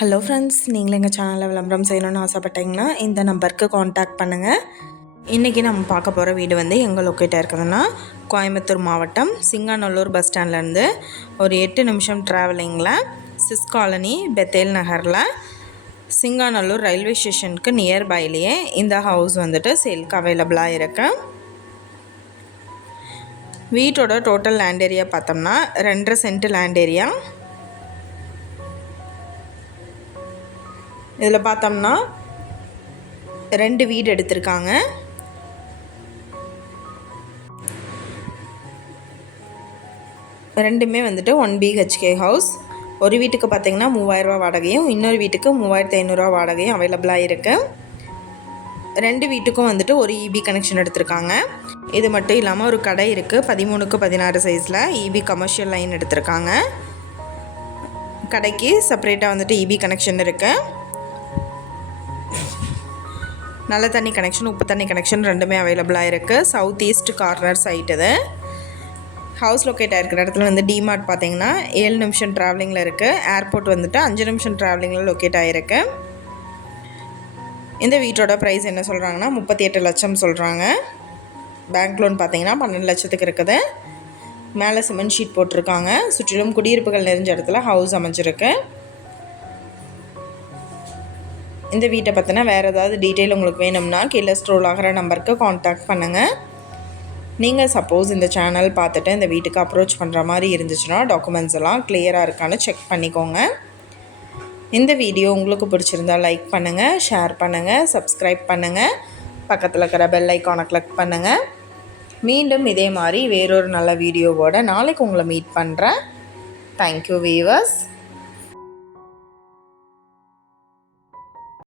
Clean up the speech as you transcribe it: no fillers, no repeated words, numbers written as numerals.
Hello friends, நீங்களும் எங்கள் சேனலில் விளம்பரம் செய்யணும்னு ஆசைப்பட்டீங்கன்னா இந்த நம்பருக்கு காண்டாக்ட் பண்ணுங்கள். இன்றைக்கி நம்ம பார்க்க போகிற வீடு வந்து எங்கே லொக்கேட்டாக இருக்குதுன்னா கோயம்புத்தூர் மாவட்டம் சிங்காநல்லூர் பஸ் ஸ்டாண்ட்லேருந்து ஒரு 8 நிமிஷம் ட்ராவலிங்கில் சிஸ் காலனி பெத்தேல் நகரில் சிங்காநல்லூர் ரயில்வே ஸ்டேஷனுக்கு நியர்பைலேயே இந்த ஹவுஸ் வந்துட்டு சேலுக்கு அவைலபிளாக இருக்குது. வீட்டோட டோட்டல் லேண்ட் ஏரியா பார்த்தோம்னா 2.5 சென்ட் லேண்ட் ஏரியா. இதில் பார்த்தோம்னா 2 வீடு எடுத்திருக்காங்க. ரெண்டுமே வந்துட்டு 1 BHK ஹவுஸ். ஒரு வீட்டுக்கு பார்த்திங்கன்னா 3000 ரூபா வாடகையும், இன்னொரு வீட்டுக்கு 3500 ரூபா வாடகையும் அவைலபிளாக இருக்குது. 2 வீட்டுக்கும் வந்துட்டு ஒரு EB கனெக்ஷன் எடுத்திருக்காங்க. இது மட்டும் இல்லாமல் ஒரு கடை இருக்குது. 13x16 சைஸில் EB கமர்ஷியல் லைன் எடுத்திருக்காங்க. கடைக்கு செப்பரேட்டாக வந்துட்டு EB கனெக்ஷன் இருக்குது. நல்ல தண்ணி கனெக்ஷன், உப்பு தண்ணி கனெக்ஷன் ரெண்டுமே அவைலபிளாக இருக்குது. சவுத் ஈஸ்ட் கார்னர் சைட் இது. ஹவுஸ் லொக்கேட் ஆகிருக்கிற இடத்துல வந்து டிமார்ட் பார்த்திங்கன்னா 7 நிமிஷம் ட்ராவலிங்கில் இருக்குது. ஏர்போர்ட் வந்துட்டு 5 நிமிஷம் ட்ராவலிங்கில் லொக்கேட் ஆகிருக்கு. இந்த வீட்டோட ப்ரைஸ் என்ன சொல்கிறாங்கன்னா 38 லட்சம் சொல்கிறாங்க. பேங்க் லோன் பார்த்திங்கன்னா 12 லட்சத்துக்கு இருக்குது. மேலே சிமெண்ட் ஷீட் போட்டிருக்காங்க. சுற்றிலும் குடியிருப்புகள் நிறைஞ்ச இடத்துல ஹவுஸ் அமைஞ்சிருக்கு. இந்த வீட்டை பற்றினா வேறு ஏதாவது டீட்டெயில் உங்களுக்கு வேணும்னா கீழே ஸ்க்ரோல் ஆகிற நம்பருக்கு காண்டாக்ட் பண்ணுங்கள். நீங்கள் சப்போஸ் இந்த சேனல் பார்த்துட்டு இந்த வீட்டுக்கு அப்ரோச் பண்ணுற மாதிரி இருந்துச்சுன்னா டாக்குமெண்ட்ஸ் எல்லாம் கிளியராக இருக்கான்னு செக் பண்ணிக்கோங்க. இந்த வீடியோ உங்களுக்கு பிடிச்சிருந்தால் லைக் பண்ணுங்கள், ஷேர் பண்ணுங்கள், சப்ஸ்கிரைப் பண்ணுங்கள், பக்கத்தில் இருக்கிற பெல் ஐக்கானை கிளிக் பண்ணுங்கள். மீண்டும் இதே மாதிரி வேறொரு நல்ல வீடியோவோட நாளைக்கு உங்களை மீட் பண்ணுறேன். Thank you viewers.